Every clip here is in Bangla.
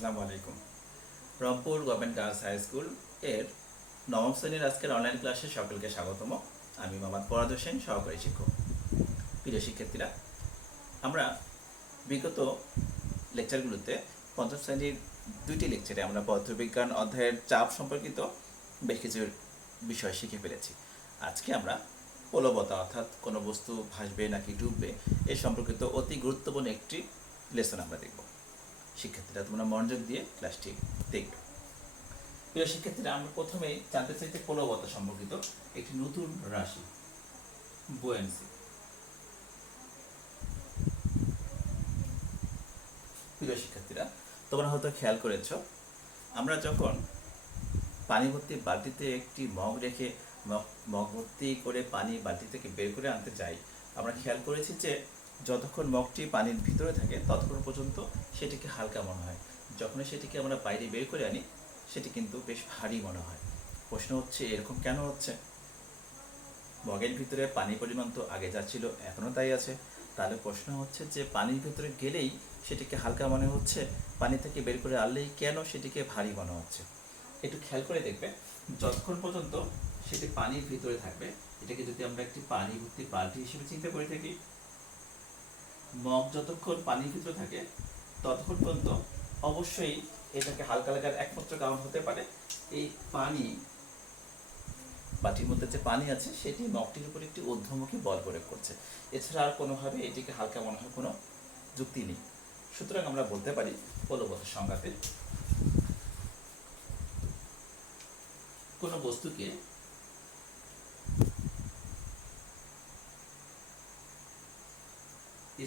আসসালামু আলাইকুম। Rangpur government girls high school এর নবম শ্রেণীর আজকের অনলাইন ক্লাসে সকলকে স্বাগতম। আমি মোহাম্মদ পরাদ হোসেন, সহকারী শিক্ষক। প্রিয় শিক্ষার্থীরা, আমরা বিগত লেকচারগুলোতে পঞ্চম শ্রেণীর দুইটি লেকচারে আমরা পদার্থবিজ্ঞান অধ্যায়ের চাপ সম্পর্কিত বেশ কিছু বিষয় শিখে ফেলেছি। আজকে আমরা প্লবতা, অর্থাৎ কোনো বস্তু ভাসবে নাকি ডুববে এ সম্পর্কিত অতি গুরুত্বপূর্ণ একটি লেসন আমরা দেখব। শিক্ষার্থীরা, তোমরা মনোযোগ দিয়ে ক্লাসটি দেখবে। প্রিয় শিক্ষার্থীরা, আমরা প্রথমেই জানতে চাই যে প্লবতা সম্পর্কিত একটি নতুন রাশি, বুয়ান্সি। প্রিয় শিক্ষার্থীরা, তোমরা হয়তো খেয়াল করেছ, আমরা যখন পানি ভর্তি বালতিতে একটি মগ রেখে মগ ভর্তি করে পানি বালতি থেকে বের করে আনতে যাই, আমরা খেয়াল করেছি যে যতক্ষণ মগটি পানির ভিতরে থাকে ততক্ষণ পর্যন্ত সেটিকে হালকা মনে হয়। যখনই সেটিকে আমরা বাইরে বের করে আনি সেটি কিন্তু বেশ ভারী মনে হয়। প্রশ্ন হচ্ছে, এরকম কেন হচ্ছে? মগের ভিতরে পানির পরিমাণ তো আগে যা ছিল এখনও তাই আছে। তাহলে প্রশ্ন হচ্ছে যে পানির ভিতরে গেলেই সেটিকে হালকা মনে হচ্ছে, পানি থেকে বের করে আনলেই কেন সেটিকে ভারী মনে হচ্ছে? একটু খেয়াল করে দেখবে, যতক্ষণ পর্যন্ত সেটি পানির ভিতরে থাকবে, এটাকে যদি আমরা একটি পানি ভর্তি বালতি হিসেবে চিন্তা করে থাকি, মগ যতক্ষণ পানির ভিতরে থাকে ততক্ষণ পর্যন্ত অবশ্যই এটাকে হালকা লাগার একমাত্র কারণ হতে পারে এই পানি, বাটির মধ্যে যে পানি আছে সেটি মগটির উপর একটি ঊর্ধ্বমুখী বল প্রয়োগ করছে। এছাড়া আর কোনোভাবে এটিকে হালকা মনে হওয়ার কোনো যুক্তি নেই। সুতরাং আমরা বলতে পারি প্লবতার সংজ্ঞাতে কোনো বস্তুকে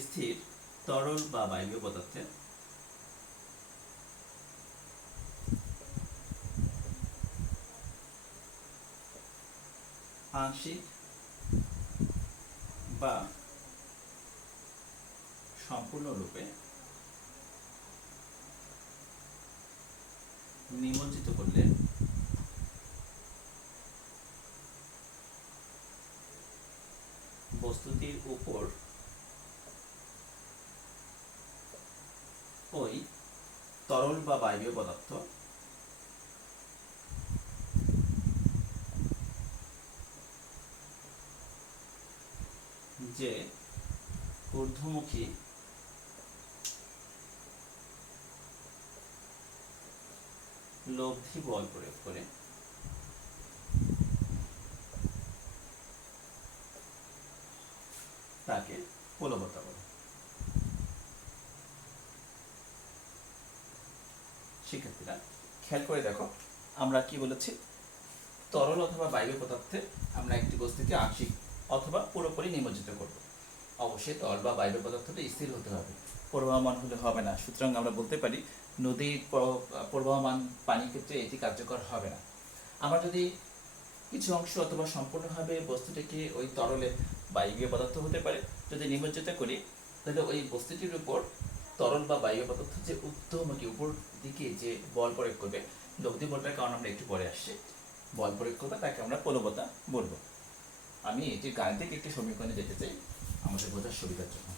স্থির, তরল বা বায়বীয় পদার্থের আংশিক বা সম্পূর্ণরূপে নিমজ্জিত করলে বস্তুটির উপর ওই তরল বা বায়বীয় পদার্থ যে ঊর্ধ্বমুখী লব্ধি বল প্রয়োগ করে তাকে প্লবতা বলে। শিক্ষার্থীরা, খেয়াল করে দেখো, আমরা কি বলেছি? তরল অথবা বায়বীয় পদার্থে আমরা একটি বস্তুকে আংশিক অথবা পুরোপুরি নিমজ্জিত করব। অবশ্যই তরল বা বায়বীয় পদার্থটা স্থির হতে হবে, প্রবাহমান হলে হবে না। সুতরাং আমরা বলতে পারি নদীর প্রবাহমান পানির ক্ষেত্রে এটি কার্যকর হবে না। আমরা যদি কিছু অংশ অথবা সম্পূর্ণভাবে বস্তুটিকে ওই তরলে বায়বীয় পদার্থ হতে পারে যদি নিমজ্জিত করি, তাহলে ওই বস্তুটির উপর তরল বা বায়বীয় পদার্থ যে ঊর্ধ্বমুখী উপর দিকে যে বল প্রয়োগ করবে, লব্ধি বলটার কারণ আমরা একটু পরে আসছি, বল প্রয়োগ করবে, তাকে আমরা প্লবতা বলবো। আমি এটি গাণিতিক একটি সমীকরণে যেতে চাই আমাদের বোঝার সুবিধার জন্য।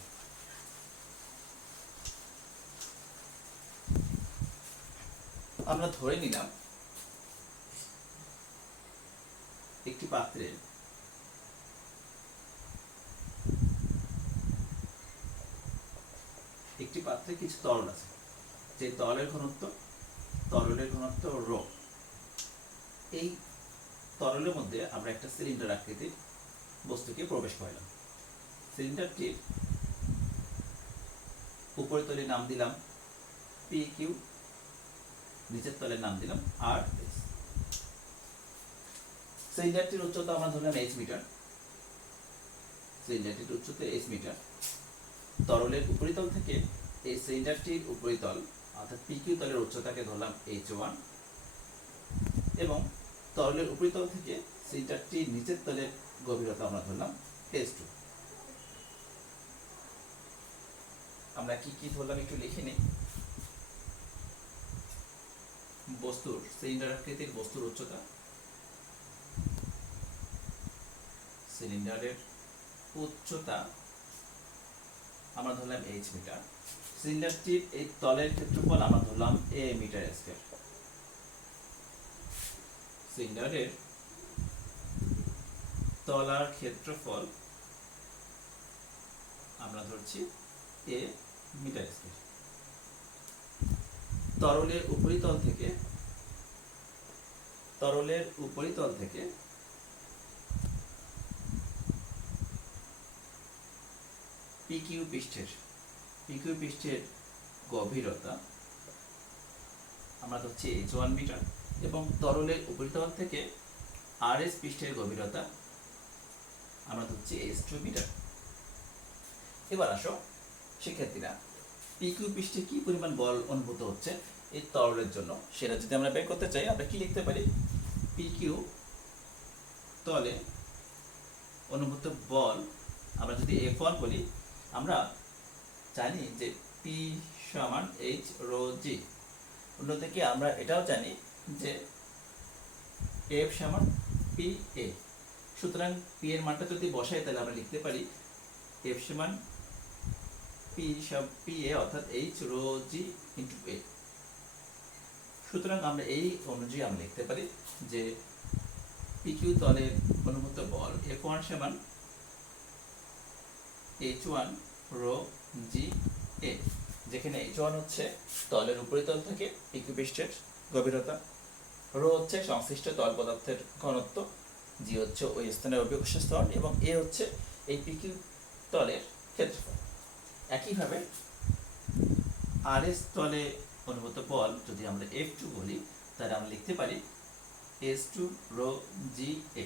আমরা ধরে নিলাম একটি পাত্রে কিছু তরল আছে, যে তরলের ঘনত্ব ρ। এই তরলের মধ্যে আমরা একটা সিলিন্ডার আকৃতির বস্তুকে প্রবেশ করালাম। সিলিন্ডারটির উপরের তলের নাম দিলাম পি কিউ, নিচের তলের নাম দিলাম আর এস। সিলিন্ডারটির উচ্চতা আমরা ধরলাম h মিটার। সিলিন্ডারটির উচ্চতা h মিটার। তরলের উপরিতল থেকে এই সিলিন্ডারটির উপরিতল অর্থাৎ পি কিউ তলের উচ্চতাকে ধরলাম h1 এবং তরলের উপরিতল থেকে সিলিন্ডারটির নিচের তলের গভীরতা আমরা ধরলাম h2। আমরা কি কি ধরলাম একটু লিখে নিই। সিলিন্ডার আকৃতির বস্তুর উচ্চতা, সিলিন্ডারের উচ্চতা আমরা ধরলাম h মিটার। সিলিন্ডারটির এই তলের ক্ষেত্রফল আমরা ধরলাম এ মিটার স্কয়ার। সিলিন্ডারের তলার ক্ষেত্রফল আমরা ধরছি এ মিটার স্কয়ার। তরলের উপরিতল থেকে পিকিউ পৃষ্ঠের গভীরতা আমরা ধরছি h1 মিটার এবং তরলের উপরিতল থেকে আরএস পৃষ্ঠের গভীরতা আমরা ধরছি h2 মিটার। এবার আসো শিক্ষার্থীরা, পিকিউ পৃষ্ঠে কি পরিমাণ বল অনুভূত হচ্ছে এই তরলের জন্য সেটা যদি আমরা বের করতে চাই, আমরা কি লিখতে পারি? পিকিউ তলে অনুভূত বল আমরা যদি F1 বলি, আমরা জানি যে P সমান H রো জি। অন্যদিকে আমরা এটাও জানি যে F সমান P A। সুতরাং P এর মানটা যদি বসাই তাহলে আমরা লিখতে পারি F সমান P A অর্থাৎ H rho g into A। সুতরাং আমরা এই অনুযায়ী আমরা লিখতে পারি যে PQ তলের অনুভূত বল F1 সমান H1 রো জি A, যেখানে H1 হচ্ছে তলের উপরিতল থেকে PQ পৃষ্ঠের গভীরতা, রো হচ্ছে সংশ্লিষ্ট তল পদার্থের ঘনত্ব, জি হচ্ছে ওই স্থানের অভিকর্ষ স্তর এবং A হচ্ছে এই PQ তলের ক্ষেত্রফল। একইভাবে RS তলে অনুভূত বল যদি আমরা F2 বলি তাহলে আমরা লিখতে পারি S2 rho g A।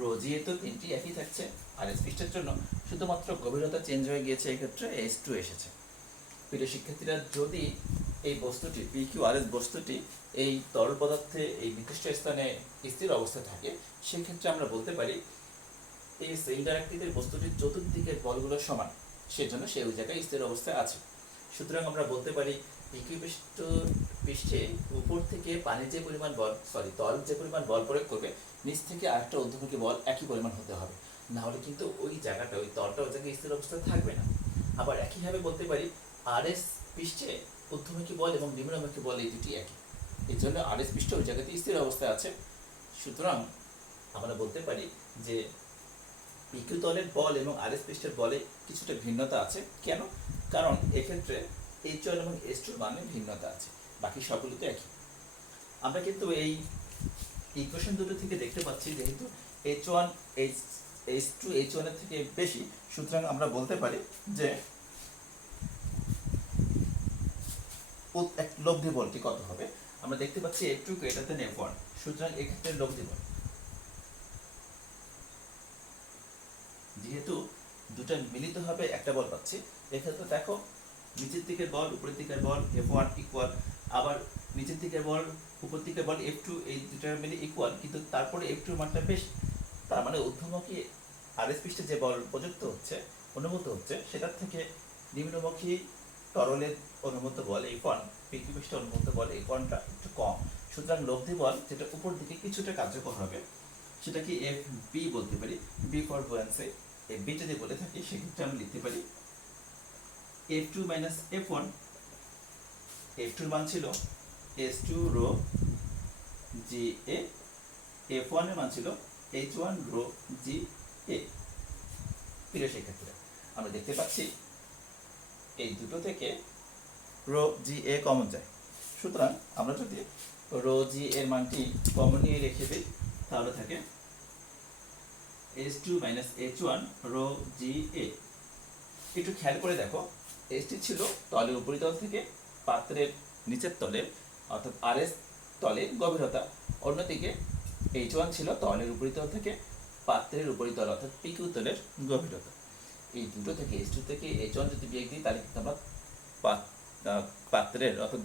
Rho g A তো তিনটি একই থাকছে, RS পৃষ্ঠের জন্য শুধুমাত্র গভীরতা চেঞ্জ হয়ে গিয়েছে, এই ক্ষেত্রে S2 এসেছে। প্রিয় শিক্ষার্থীরা, যদি এই বস্তুটি PQRS বস্তুটি এই তরল পদার্থে এই নির্দিষ্ট স্থানে স্থির অবস্থায় থাকে, সেক্ষেত্রে আমরা বলতে পারি এই সিলিন্ডার আকৃতির বস্তুটির চতুর্দিকের বলগুলো সমান, সেজন্য সে ওই জায়গায় স্থির অবস্থায় আছে। সুতরাং আমরা বলতে পারি PQ পৃষ্ঠে উপর থেকে পানির যে পরিমাণ বল তল যে পরিমাণ বল প্রয়োগ করবে, নিচ থেকে আরেকটা ঊর্ধ্বমুখী বল একই পরিমাণ হতে হবে, না হলে কিন্তু ওই জায়গাটা ওই তলটা ওই জায়গায় স্থির অবস্থায় থাকবে না। আবার একইভাবে বলতে পারি RS পৃষ্ঠে ঊর্ধ্বমুখী বল এবং নিম্নমুখী বল এই দুটি একই, এই জন্য RS পৃষ্ঠ ওই জায়গাতে স্থির অবস্থায় আছে। সুতরাং আমরা বলতে পারি যে PQ তলের বল এবং RS পৃষ্ঠের বলে কিছুটা ভিন্নতা আছে। কেন? কারণ এক্ষেত্রে H1 এবং H2 মানে ভিন্নতা আছে, বাকি সবগুলো তো একই। আমরা কিন্তু এই ইকুয়েশন দুটো থেকে দেখতে পাচ্ছি যেহেতু H1 H2 H1 এর থেকে বেশি, সুতরাং আমরা বলতে পারি যে লব্ধি বলটি কত হবে। আমরা দেখতে পাচ্ছি F2 গ্রেটার দেন F1, সুতরাং এক্ষেত্রে লব্ধি বল যেহেতু দুটো মিলিত হবে একটা বল পাচ্ছি। এক্ষেত্রে দেখো নিচের দিকের বল উপরের দিকের বল F1 ইকুয়াল, আবার নিচের দিকের বল উপর দিকের বল F2, এই দুটো মিলে ইকুয়াল, কিন্তু তারপরে F2 মানটা বেশি। তার মানে ঊর্ধ্বমুখী RS পৃষ্ঠে যে বল প্রযুক্ত হচ্ছে অনুভূত হচ্ছে সেটার থেকে নিম্নমুখী তরলের অনুভূত বল F1, PQ পৃষ্ঠে অনুভূত বল F1টা একটু কম। সুতরাং লব্ধি বল যেটা উপর দিকে কিছুটা কার্যকর হবে সেটা কি FB বলতে পারি, B ফর বুয়ান্সি। FB যদি বলে থাকি সেক্ষেত্রে আমি লিখতে পারি F2 মাইনাস F1। F2 এর মান ছিল S2 রো জি এ, F1 এর মান ছিল H1 রো জি এ। প্রিয় শিক্ষার্থীরা, আমরা দেখতে পাচ্ছি এই দুটো থেকে রো জি এ কমন যায়। সুতরাং আমরা যদি রো জি এর মানটি কমন নিয়ে রেখে দিই তাহলে থাকে S2 minus H1 rho g এ। একটু খেয়াল করে দেখো, এসটি ছিল তলের উপরিতল থেকে পাত্রের নিচের তলের অর্থাৎ RS তলের গভীরতা, অন্যদিকে H1 ছিল তলের উপরিতল থেকে পাত্রের উপরিতল অর্থাৎ PQ তলের গভীরতা। এই দুটো থেকে H2 থেকে H1 যদি বিয়োগ দিই তাহলে কিন্তু আমরা পাত্রের অর্থাৎ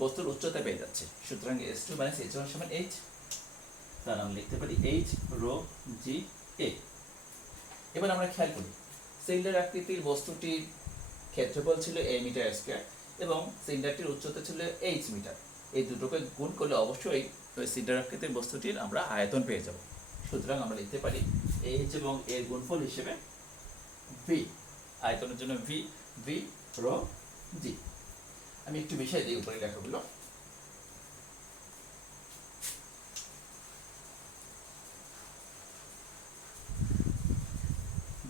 বস্তুর উচ্চতা পেয়ে যাচ্ছে। সুতরাং S2 মাইনাস H1 সমান H, তার আমরা লিখতে পারি H রো জি এ। এবার আমরা খেয়াল করি সিলিন্ডার আকৃতির বস্তুটির ক্ষেত্রফল ছিল a মিটার স্কয়ার এবং সিলিন্ডারটির উচ্চতা ছিল h মিটার। এই দুটোকে গুণ করলে অবশ্যই ওই সিলিন্ডার আকৃতির বস্তুটির আমরা আয়তন পেয়ে যাব। সুতরাং আমরা লিখতে পারি h এবং এর গুণফল হিসেবে v, আয়তনের জন্য v রো জি। আমি একটু মিশাই দিই উপরে লেখাগুলো।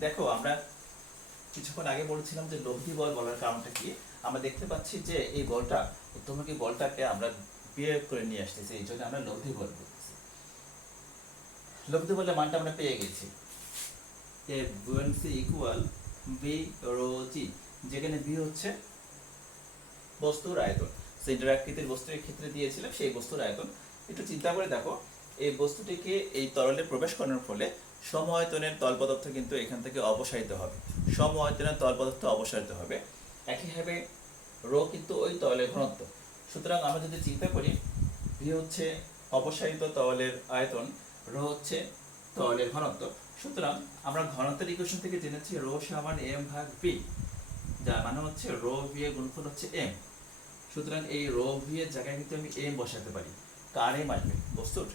দেখো আমরা কিছুক্ষণ আগে বলেছিলাম যে লব্ধি বল বলার কারণটা কি। আমরা দেখতে পাচ্ছি যে এই বলটা, ঊর্ধ্বমুখী বলটাকে আমরা বিয়োগ করে নিয়ে আসতেছি, এই জন্য আমরা লব্ধি বল বলতেছি। লব্ধি বলের মানটা আমরা পেয়ে গেছি, এ বুয়েন্সি ইকুয়াল বি রো জি, যেখানে বি হচ্ছে বস্তুর আয়তন। সিলিন্ডার আকৃতির বস্তুর ক্ষেত্রে দিয়েছিলাম সেই বস্তুর আয়তন। একটু চিন্তা করে দেখো, এই বস্তুটিকে এই তরলে প্রবেশ করানোর ফলে সম আয়তনের তল পদার্থ কিন্তু এখান থেকে অপসারিত হবে, সম আয়তনের তল পদার্থ অপসারিত হবে। একইভাবে রো কিন্তু ওই তরলের ঘনত্ব। সুতরাং আমরা যদি চিন্তা করি, ভি হচ্ছে অপসারিত তরলের আয়তন, রো হচ্ছে তরলের ঘনত্ব। সুতরাং আমরা ঘনত্বের ইকুয়েশন থেকে জেনেছি রো সমান এম ভাগ ভি, যার মানে হচ্ছে রো ভি এর গুণফল হচ্ছে এম। সুতরাং এই রো ভি এর জায়গায় কিন্তু আমি এম বসাতে পারি। কার এম আসবে? বস্তুর?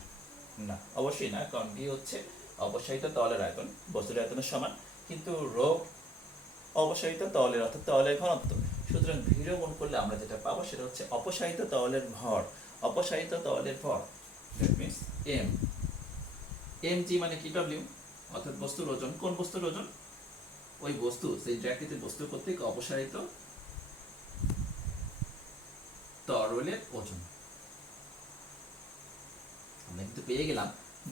না, অবশ্যই না, কারণ ভি হচ্ছে অপসারিত তরলের আয়তন, বস্তুর আয়তনের সমান, কিন্তু রো অপসারিত তরলের অর্থাৎ তরলের ঘনত্ব। সুতরাং ভিরো গুণ করলে আমরা যেটা পাবো সেটা হচ্ছে অপসারিত তরলের ভর, অপসারিত তরলের ভর, that means M. M G মানে কি? ডব্লিউ, অর্থাৎ বস্তুর ওজন। কোন বস্তুর ওজন? ওই বস্তু, সেই আকৃতির বস্তু কর্তৃক অপসারিত তরলের ওজন। আমরা কিন্তু পেয়ে গেলাম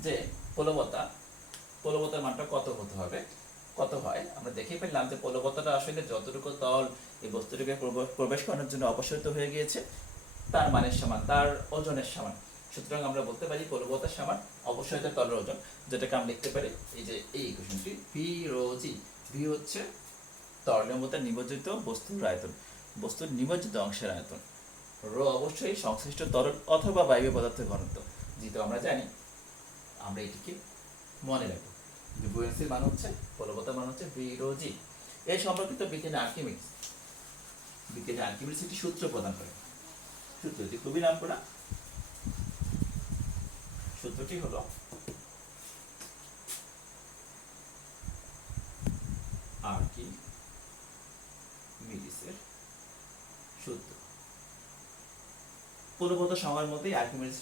যে প্লবতার মানটা কত হতে হবে, কত হয়। আমরা দেখে পেলাম যে প্লবতাটা আসলে যতটুকু তল এই বস্তুটিকে প্রবেশ করানোর জন্য অপসারিত হয়ে গিয়েছে তার মানের সমান, তার ওজনের সমান। সুতরাং আমরা বলতে পারি প্লবতার সমান অপসারিত তলের ওজন, যেটাকে আমরা লিখতে পারি এই যে এই ইকুয়েশনটি, ভি রো জি। ভি হচ্ছে তরলের মধ্যে নিমজ্জিত বস্তুর আয়তন, বস্তুর নিমজ্জিত অংশের আয়তন। রো অবশ্যই সংশ্লিষ্ট তরল অথবা বায়বীয় পদার্থের ঘনত্ব, যেহেতু আমরা জানি আমরা এটিকে মনে রাখবো। বুয়েন্সির মান হচ্ছে, প্লবতার মান হচ্ছে ভি রো জি। এই সম্পর্কিত বিজ্ঞানী আর্কিমিডিস একটি সূত্র প্রদান করে। সূত্রটি খুবই নাম করা। সূত্রটি হলো আর্কিমিডিসের সূত্র। প্লবত সময়ের মধ্যে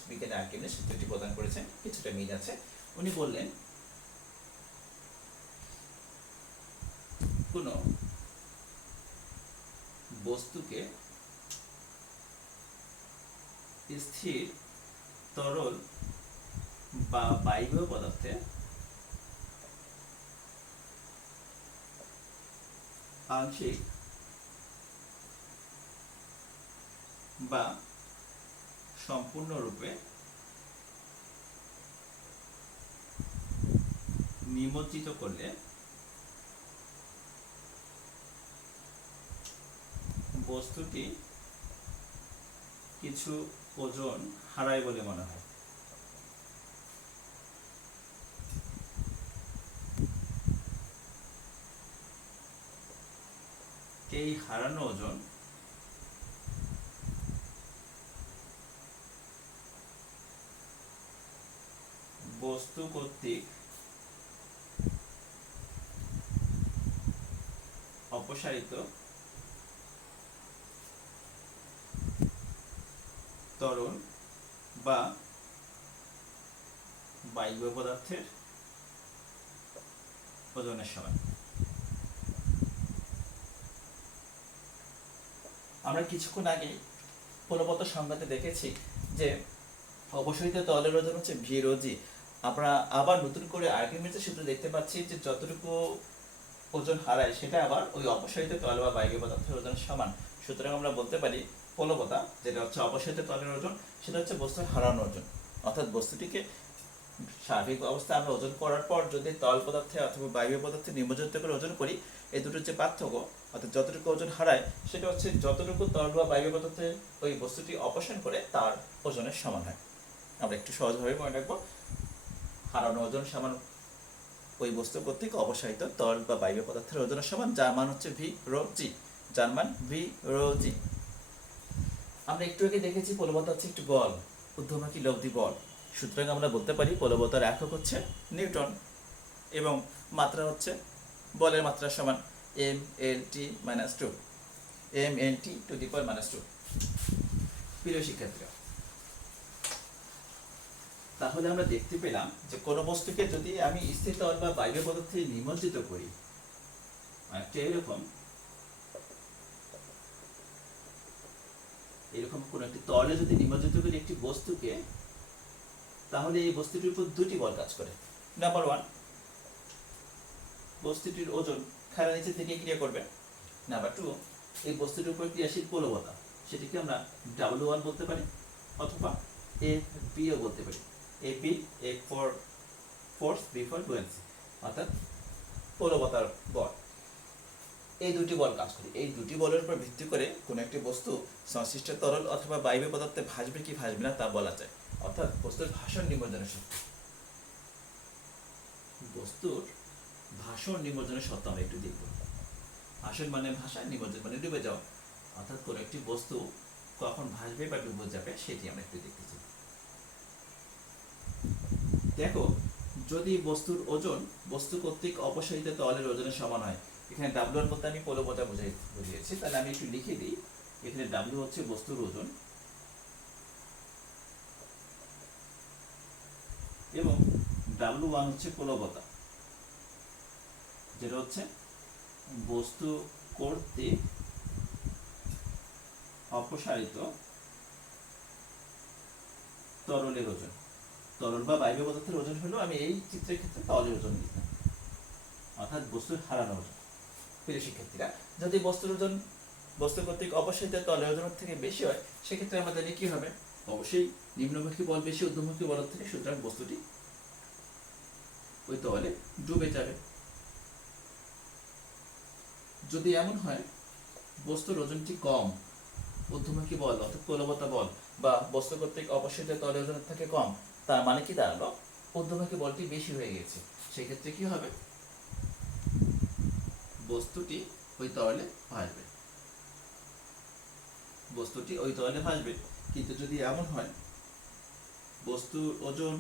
বিজ্ঞানী আর্কিমিডিস সূত্রটি প্রদান করেছেন, কিছুটা মিল আছে। উনি বললেন কোন বস্তুকে স্থির তরল বা বায়বীয় পদার্থে আংশিক বা সম্পূর্ণরূপে নিমজ্জিত করলে বস্তুটি কিছু ওজন হারায় বলে মনে হয়। এই হারানো ওজন বস্তু কর্তৃক অপসারিত তরল বা বায়বীয় পদার্থের ওজনের সমান। আমরা কিছুক্ষণ আগে প্লবত সংজ্ঞাতে দেখেছি যে অপসারিত তরলের ওজন হচ্ছে ভি রো জি। আমরা আবার নতুন করে আর্কিমিডিসের সূত্র দেখতে পাচ্ছি যে যতটুকু ওজন হারায় সেটা আবার ওই অপসারিত তরল বা বায়বীয় পদার্থের ওজনের সমান। সুতরাং আমরা বলতে পারি প্লবতা, যেটা হচ্ছে অপসারিত তরলের ওজন, সেটা হচ্ছে বস্তুর হারানো ওজন। অর্থাৎ বস্তুটিকে স্বাভাবিক অবস্থায় আমরা ওজন করার পর যদি তরল পদার্থে অথবা বায়বীয় পদার্থে নিমজ্জিত করে ওজন করি, এই দুটোর যে পার্থক্য, অর্থাৎ যতটুকু ওজন হারায় সেটা হচ্ছে যতটুকু তরল বা বায়বীয় পদার্থে ওই বস্তুটি অপসারণ করে তার ওজনের সমান হয়। আমরা একটু সহজভাবে মনে রাখবো, হারানো ওজন সমান ওই বস্তু কর্তৃক অপসারিত তরল বা বায়বীয় পদার্থের ওজনের সমান, যার মান হচ্ছে ভি রো জি, যার মান ভি রো জি। আমরা একটু আগে দেখেছি প্লবতা হচ্ছে একটি বল, ঊর্ধ্বমুখী লব্ধি বল। সুতরাং আমরা বলতে পারি প্লবতার একক হচ্ছে নিউটন এবং মাত্রা হচ্ছে বলের মাত্রা সমান M L T minus two, M L T to the power minus two. প্রিয় শিক্ষার্থীরা, তাহলে আমরা দেখতে পেলাম যে কোনো বস্তুকে যদি আমি স্থির তরল বা বায়বীয় পদার্থে নিমজ্জিত করি, এরকম কোন একটি তরলে যদি নিমজ্জিত করি একটি বস্তুকে, তাহলে এই বস্তুটির উপর দুটি বল কাজ করে। নাম্বার 1, বস্তুটির ওজন খেলা নিচে থেকে ক্রিয়া করবে। নাম্বার 2, এই বস্তুটির উপর ক্রিয়াশীল বলবৎতা, সেটিকে আমরা W1 বলতে পারি অথবা AP ও বলতে পারি। AP, A for force, B for buoyancy, অর্থাৎ বলবৎতার বল। এই দুটি বল কাজ করে। এই দুটি বলের উপর ভিত্তি করে কোনো একটি বস্তু সংশ্লিষ্ট তরল অথবা বায়বীয় পদার্থে ভাসবে কি ভাসবে না তা বলা যায়। অর্থাৎ বস্তুর ভাষণ নিমজ্জনের শক্তি, বস্তুর ভাষণ নিমজ্জনের সত্য আমরা একটু দেখব। ভাষণ মানে ভাষা, নিমজ্জন মানে ডুবে যাওয়া। অর্থাৎ কোনো একটি বস্তু কখন ভাসবে বা ডুবে যাবে সেটি আমরা একটু দেখতেছি। দেখো, যদি বস্তুর ওজন বস্তু কর্তৃক অপসারিত তরলের ওজনের সমান হয়, এখানে W1 বলতে আমি বলবৎতা বুঝিয়েছি, তাহলে আমি একটু লিখে দিই। এখানে W হচ্ছে বস্তুর ওজন এবং W1 হচ্ছে বলবৎতা, যেটা হচ্ছে বস্তু কর্তৃক অপসারিত তরলের ওজন। তরল বা বায়বীয় পদার্থের ওজন হলো, আমি এই চিত্রের ক্ষেত্রে তরলের ওজন লিখলাম, অর্থাৎ বস্তুর হারানো ওজন। প্রিয় শিক্ষার্থীরা, যদি বস্তুর ওজন বস্তু কর্তৃক অপসারিত তরলের ওজনের থেকে বেশি হয়, সেক্ষেত্রে আমাদের কি হবে? অবশ্যই নিম্নমুখী বল বেশি ঊর্ধ্বমুখী বল থেকে, সুতরাং বস্তুটি ওই তরলে ডুবে যাবে। যদি এমন হয় বস্তুর ওজনটি কম, ঊর্ধ্বমুখী বল অর্থাৎ বলবৎতা বল বা বস্তু কর্তৃক অপসারিত তরলের ওজনের থেকে কম, তার মানে কি দাঁড়ালো? ঊর্ধ্বমুখী বলটি বেশি হয়ে গেছে। সেক্ষেত্রে কি হবে? বস্তুটি ওই তরলে ভাসবে, বস্তুটি ওই তরলে ভাসবে। কিন্তু যদি এমন হয় বস্তুর ওজন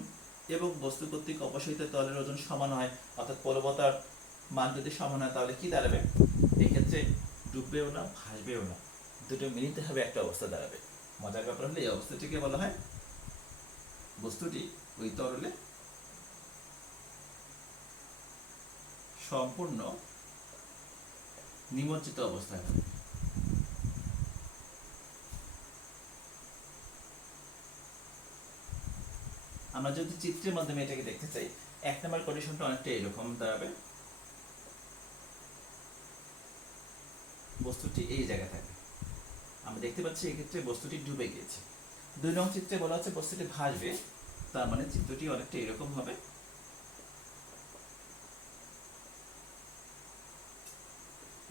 এবং বস্তু কর্তৃক অপসারিত তরলের ওজন সমান হয়, অর্থাৎ বলবৎতার মান যদি সমান হয়, তাহলে কি দাঁড়াবে? এক্ষেত্রে ডুববেও না, ভাসবেও না, দুটো মিলিত হবে একটা অবস্থা দাঁড়াবে। মজার ব্যাপার হলে এই অবস্থাটিকে বলা হয় বস্তুটি ওই তরলে সম্পূর্ণ নিমজ্জিত অবস্থায় হবে। আমরা যদি চিত্রের মাধ্যমে এটাকে দেখতে চাই, 1 নম্বর কন্ডিশনটা অনেকটা এরকম দাঁড়াবে। বস্তুটি এই জায়গায় থাকবে, আমরা দেখতে পাচ্ছি এক্ষেত্রে বস্তুটি ডুবে গিয়েছে। 2 নং চিত্রে বলা হচ্ছে বস্তুটি ভাসবে, তার মানে চিত্রটি অনেকটা এরকম হবে।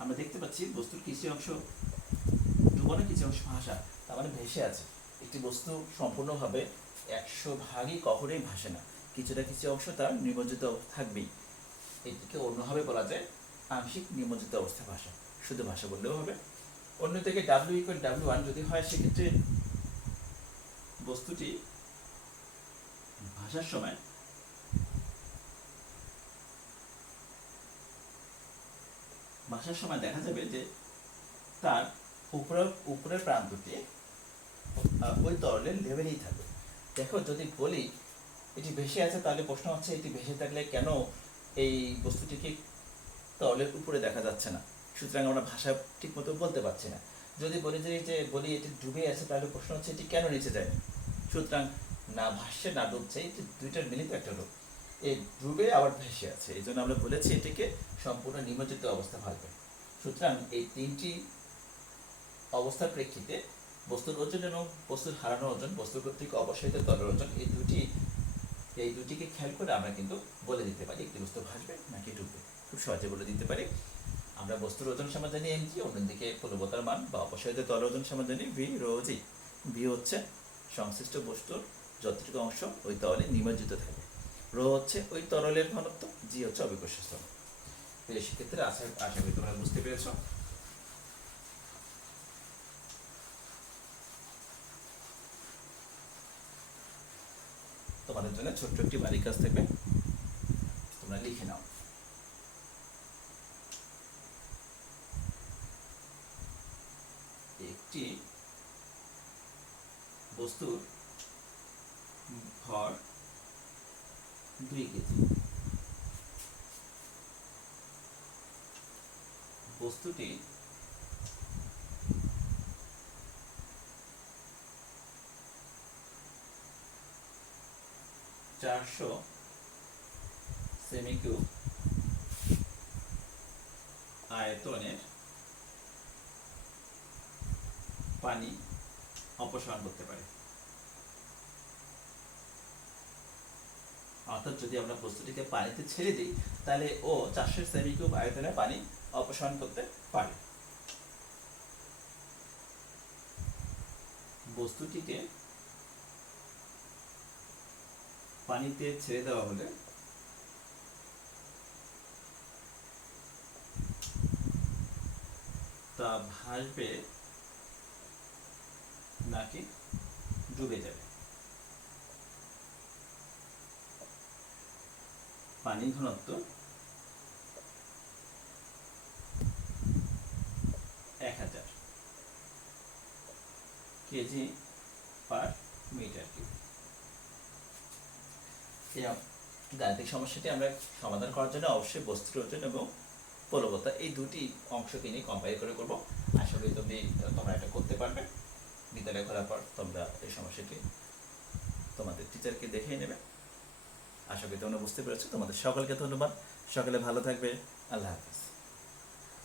আমরা দেখতে পাচ্ছি বস্তুর কিছু অংশ ডুবানো, কিছু অংশ ভাসা, তার মানে ভেসে আছে। একটি বস্তু সম্পূর্ণভাবে 100% কখনোই ভাসে না, কিছুটা কিছু অংশ তার নিমজ্জিত থাকবেই। এটিকে অন্যভাবে বলা যায় আংশিক নিমজ্জিত অবস্থা ভাষা, শুধু ভাষা বললেও হবে। অন্যদিকে W=W1 যদি হয়, সেক্ষেত্রে বস্তুটি ভাষার সময় দেখা যাবে যে তার উপরের প্রান্তটি ওই তরলের লেভেলেই থাকবে। দেখো, যদি বলি এটি ভেসে আছে, তাহলে প্রশ্ন হচ্ছে এটি ভেসে থাকলে কেন এই বস্তুটিকে তরলের উপরে দেখা যাচ্ছে না? সুতরাং আমরা ভাষা ঠিক মতো বলতে পারছি না। যদি বলি এটি ডুবে আছে, তাহলে প্রশ্ন হচ্ছে এটি কেন নিচে যায়? সুতরাং না ভাসছে না ডুবছে, এটি দুইটার মিলিত একটা রূপ। এই ডুবে আবার ভেসে আছে, এই জন্য আমরা বলেছি এটিকে সম্পূর্ণ নিমজ্জিত অবস্থা ভাসবে। সুতরাং এই তিনটি অবস্থার প্রেক্ষিতে বস্তুর ওজন এবং বস্তুর হারানো ওজন, বস্তু কর্তৃক অপসারিত তরলের ওজন, এই দুটিকে খেয়াল করে আমরা কিন্তু বলে দিতে পারি একটি বস্তু ভাসবে নাকি ডুববে, খুব সহজে বলে দিতে পারি। আমরা বস্তুর ওজন সমান জানি mg, অন্যদিকে বলবৎতার মান বা অপসারিত তরল ওজন সমান জানি v rho g। v হচ্ছে সংশ্লিষ্ট বস্তুর যতটুকু অংশ ওই তরলে নিমজ্জিত থাকবে, rho হচ্ছে ওই তরলের ঘনত্ব, g হচ্ছে অবিকর্ষ স্থল। সেক্ষেত্রে আশা করি তোমরা বুঝতে পেরেছ। তোমাদের জন্য ছোট্ট একটি বাড়ির কাজ থাকবে, তোমরা লিখে নাও। একটি বস্তুর ভর 2 কেজি। বস্তুটি চারশো সেমি কিউব আয়তনের পানি অপসারণ করতে পারে। অর্থাৎ যদি আমরা বস্তুটিকে পানিতে ছেড়ে দিই তাহলে ও 400 সেমি কিউব আয়তনের পানি অপসারণ করতে পারে। বস্তুটিকে পানিতে ছেড়ে দেওয়া হলে তা ভাসবে নাকি ডুবে যাবে। পানির ঘনত্ব 1000 কেজি পার মিটার কিউব। এই গাণিতিক সমস্যাটি আমরা সমাধান করার জন্য অবশ্যই বস্তুর ওজন এবং বলবৎতা এই দুটি অংশকে নিয়ে কম্পেয়ার করে করবো। আশা করি তোমরা এটা করতে পারবে। বিদ্যালয়ে করার পর তোমরা এই সমস্যাটি তোমাদের টিচারকে দেখিয়ে নেবে। আশা করি তোমরা বুঝতে পেরেছো। তোমাদের সকলকে ধন্যবাদ। সকলে ভালো থাকবে। আল্লাহ হাফেজ।